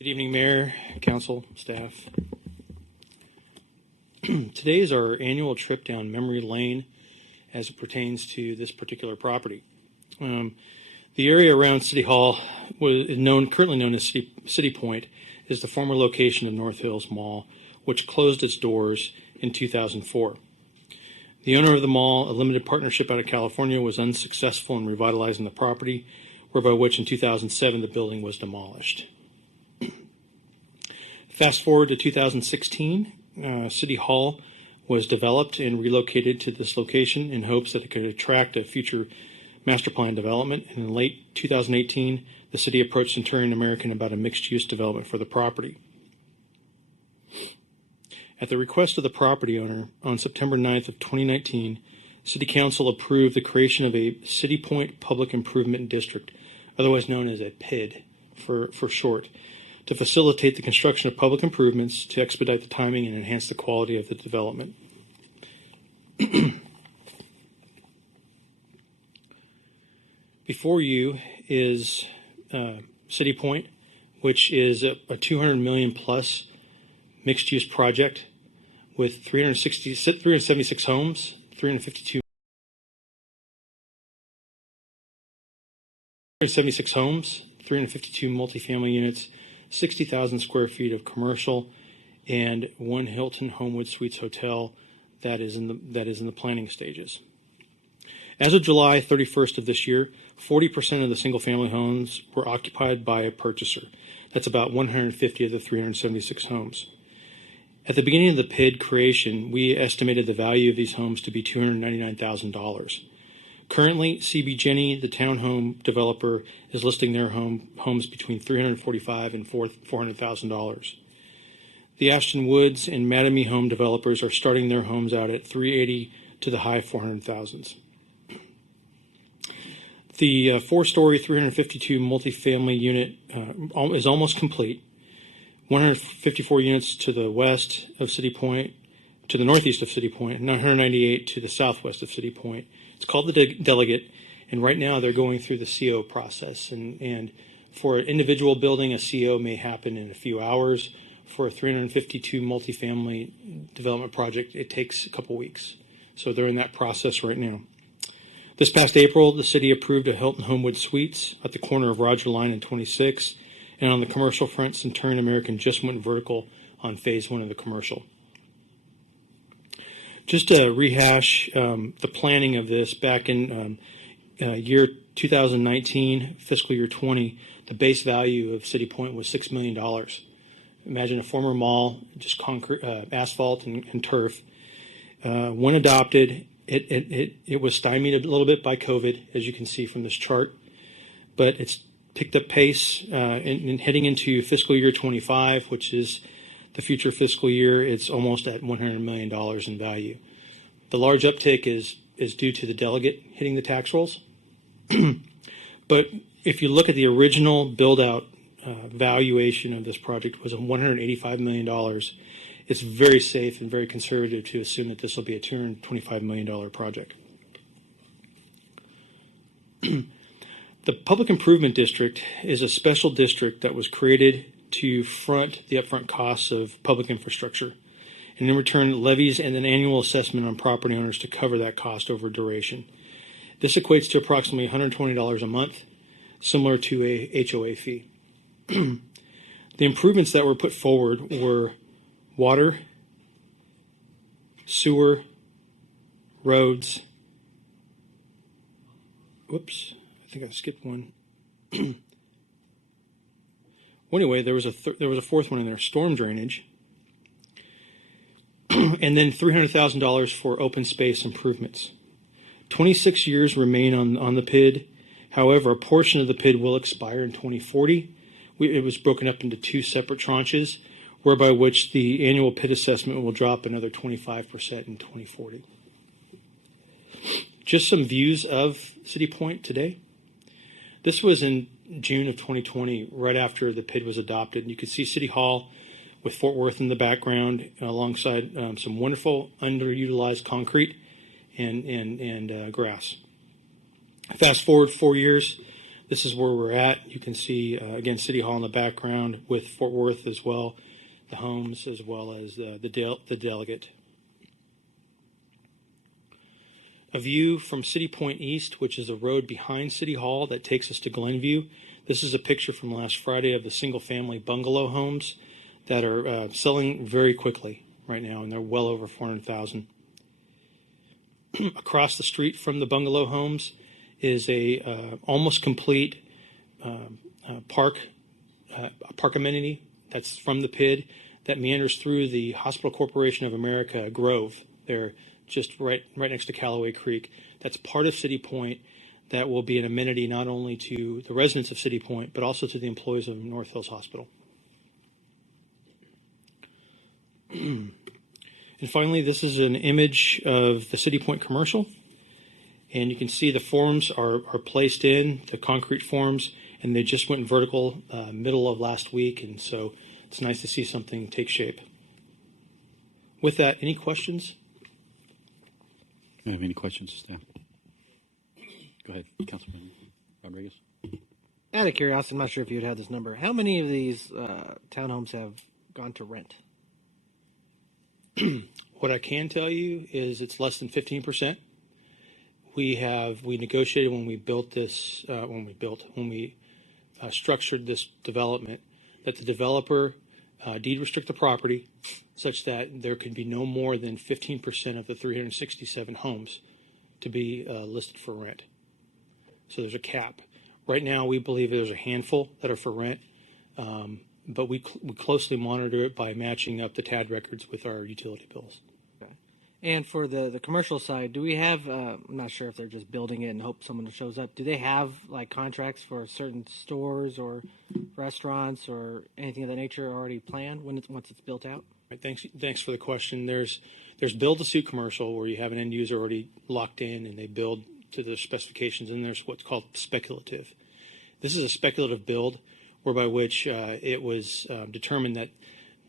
Good evening, Mayor, Council, staff. Today is our annual trip down memory lane as it pertains to this particular property. The area around City Hall, currently known as City Point, is the former location of North Hills Mall, which closed its doors in 2004. The owner of the mall, a limited partnership out of California, was unsuccessful in revitalizing the property, whereby which in 2007 the building was demolished. Fast forward to 2016, City Hall was developed and relocated to this location in hopes that it could attract a future master plan development. And in late 2018, the city approached Centurion American about a mixed-use development for the property. At the request of the property owner, on September 9th of 2019, City Council approved the creation of a City Point Public Improvement District, otherwise known as a PID for short, to facilitate the construction of public improvements, to expedite the timing and enhance the quality of the development. Before you is City Point, which is a $200 million plus mixed-use project with 376 homes, 352 multifamily units, 60,000 square feet of commercial, and one Hilton Homewood Suites hotel that is in the planning stages. As of July 31st of this year, 40% of the single-family homes were occupied by a purchaser. That's about 150 of the 376 homes. At the beginning of the PID creation, we estimated the value of these homes to be $299,000. Currently, CB Jenny, the townhome developer, is listing their homes between $345,000 and $400,000. The Ashton Woods and Mattamy home developers are starting their homes out at $380,000 to the high $400,000s. The four-story, 352 multifamily unit is almost complete. 154 units to the west of City Point, to the northeast of City Point, and 198 to the southwest of City Point. It's called the Delegate, and right now they're going through the CO process. And for an individual building, a CO may happen in a few hours. For a 352 multifamily development project, it takes a couple weeks. So they're in that process right now. This past April, the city approved a Hilton Homewood Suites at the corner of Roger Line and 26. And on the commercial front, Centurion American just went vertical on phase one of the commercial. Just to rehash the planning of this, back in year 2019, fiscal year 20, the base value of City Point was $6 million. Imagine a former mall, just concrete, asphalt and turf. When adopted, it was stymied a little bit by COVID, as you can see from this chart, but it's picked up pace in heading into fiscal year 25, which is the future fiscal year. It's almost at $100 million in value. The large uptick is due to the Delegate hitting the tax rolls. But if you look at the original build-out valuation of this project was $185 million. It's very safe and very conservative to assume that this will be a $225 million project. The Public Improvement District is a special district that was created to front the upfront costs of public infrastructure, and in return levies and an annual assessment on property owners to cover that cost over duration. This equates to approximately $120 a month, similar to a HOA fee. The improvements that were put forward were water, sewer, roads. Whoops, I think I skipped one. Well, anyway, there was a fourth one in there: storm drainage, and then $300,000 for open space improvements. 26 years remain on the PID. However, a portion of the PID will expire in 2040. It was broken up into two separate tranches, whereby which the annual PID assessment will drop another 25% in 2040. Just some views of City Point today. This was in June of 2020, right after the PID was adopted. You can see City Hall with Fort Worth in the background, alongside some wonderful underutilized concrete and grass. Fast forward 4 years, This is where we're at. You can see, again, City Hall in the background with Fort Worth as well, the homes as well as the delegate. A view from City Point East, which is a road behind City Hall that takes us to Glenview. This is a picture from last Friday of the single-family bungalow homes that are selling very quickly right now, and they're well over 400,000. Across the street from the bungalow homes is a almost complete park amenity that's from the PID that meanders through the Hospital Corporation of America Grove. They're just right next to Callaway Creek. That's part of City Point. That will be an amenity not only to the residents of City Point, but also to the employees of North Hills Hospital. And finally, this is an image of the City Point commercial. And you can see the forms are placed in, the concrete forms, and they just went vertical middle of last week. And so it's nice to see something take shape. With that, any questions? Do you have any questions, staff? Go ahead, Councilman Rodriguez. Out of curiosity, I'm not sure if you'd had this number. How many of these townhomes have gone to rent? What I can tell you is it's less than 15%. We negotiated when we built this, when we structured this development, that the developer deed restrict the property such that there could be no more than 15% of the 367 homes to be listed for rent. So there's a cap. Right now, we believe there's a handful that are for rent, but we closely monitor it by matching up the TAD records with our utility bills. Okay. And for the commercial side, do we have, I'm not sure if they're just building it and hope someone shows up, do they have like contracts for certain stores or restaurants or anything of that nature already planned once it's built out? Right, thanks for the question. There's build-to-suit commercial where you have an end user already locked in and they build to the specifications, and there's what's called speculative. This is a speculative build whereby which it was determined that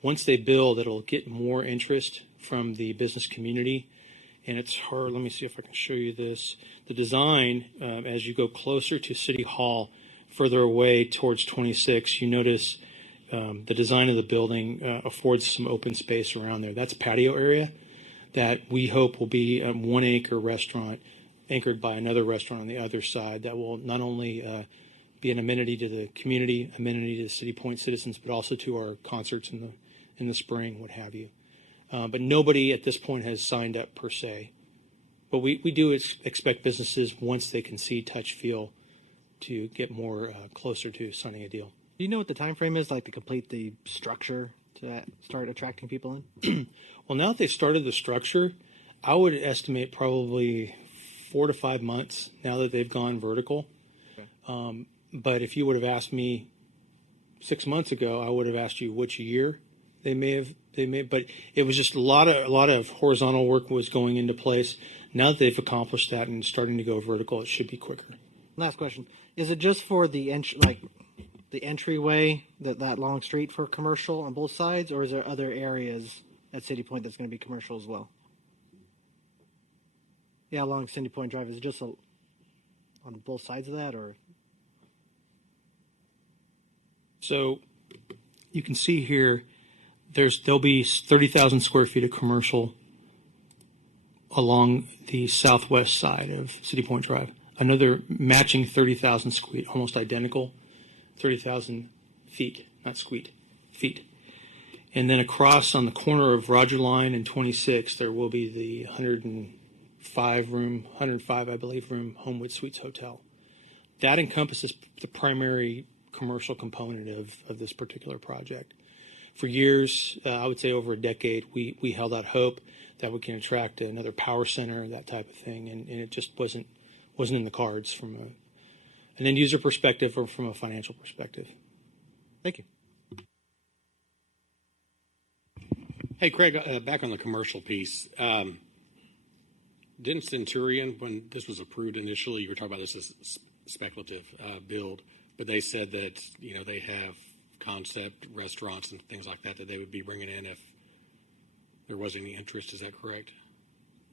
once they build, it'll get more interest from the business community. And it's hard. Let me see if I can show you this. The design, as you go closer to City Hall, further away towards 26, you notice the design of the building affords some open space around there. That's patio area that we hope will be a 1 acre restaurant anchored by another restaurant on the other side that will not only be an amenity to the community, amenity to the City Point citizens, but also to our concerts in the spring, what have you. But nobody at this point has signed up per se. But we do expect businesses, once they can see, touch, feel, to get more closer to signing a deal. Do you know what the time frame is, like to complete the structure to start attracting people in? Well, now that they've started the structure, I would estimate probably 4 to 5 months now that they've gone vertical. Okay. But if you would have asked me 6 months ago, I would have asked you which year they may, but it was just a lot of horizontal work was going into place. Now that they've accomplished that and starting to go vertical, it should be quicker. Last question: is it just for the entryway, that long street for commercial on both sides, or is there other areas at City Point that's going to be commercial as well? Yeah, along City Point Drive, is it just on both sides of that, or? So you can see here, there'll be 30,000 square feet of commercial along the southwest side of City Point Drive. Another matching 30,000 square, almost identical, 30,000 feet, not squeet, feet. And then across on the corner of Roger Line and 26, there will be the 105, I believe, room Homewood Suites Hotel. That encompasses the primary commercial component of this particular project. For years, I would say over a decade, we held out hope that we can attract another power center, that type of thing, and it just wasn't in the cards from an end user perspective or from a financial perspective. Thank you. Hey, Craig, back on the commercial piece. Didn't Centurion, when this was approved initially, you were talking about this as speculative build, but they said that, they have concept restaurants and things like that they would be bringing in if there was any interest. Is that correct?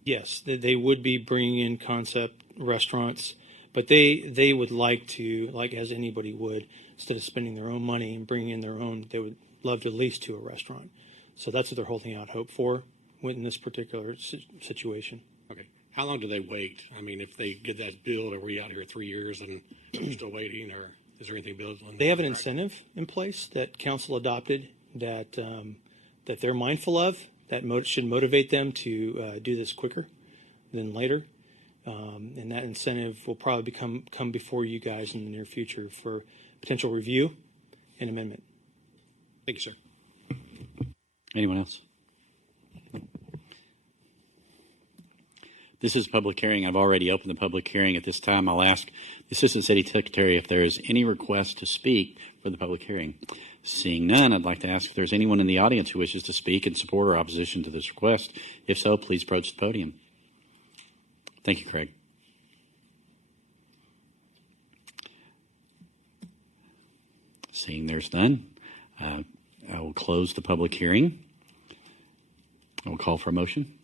Yes, they would be bringing in concept restaurants, But they would like to, like as anybody would, instead of spending their own money and bringing in their own, they would love to lease to a restaurant. So that's what they're holding out hope for in this particular situation. Okay. How long do they wait? I mean, if they get that build, are we out here 3 years and we're still waiting, or is there anything built on? They have an incentive in place that council adopted that that they're mindful of that should motivate them to do this quicker than later. And that incentive will probably come before you guys in the near future for potential review and amendment. Thank you, sir. Anyone else? This is a public hearing. I've already opened the public hearing. At this time, I'll ask the Assistant City Secretary if there is any request to speak for the public hearing. Seeing none, I'd like to ask if there's anyone in the audience who wishes to speak in support or opposition to this request. If so, please approach the podium. Thank you, Craig. Seeing there's none, I will close the public hearing. I will call for a motion.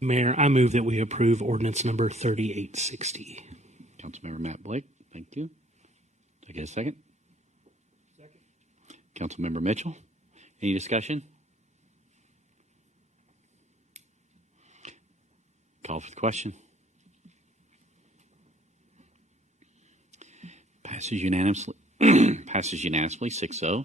Mayor, I move that we approve ordinance number 3860. Councilmember Matt Blake, thank you. Did I get a second? Second. Councilmember Mitchell, any discussion? Call for the question. Passes unanimously. Passes unanimously, 6-0.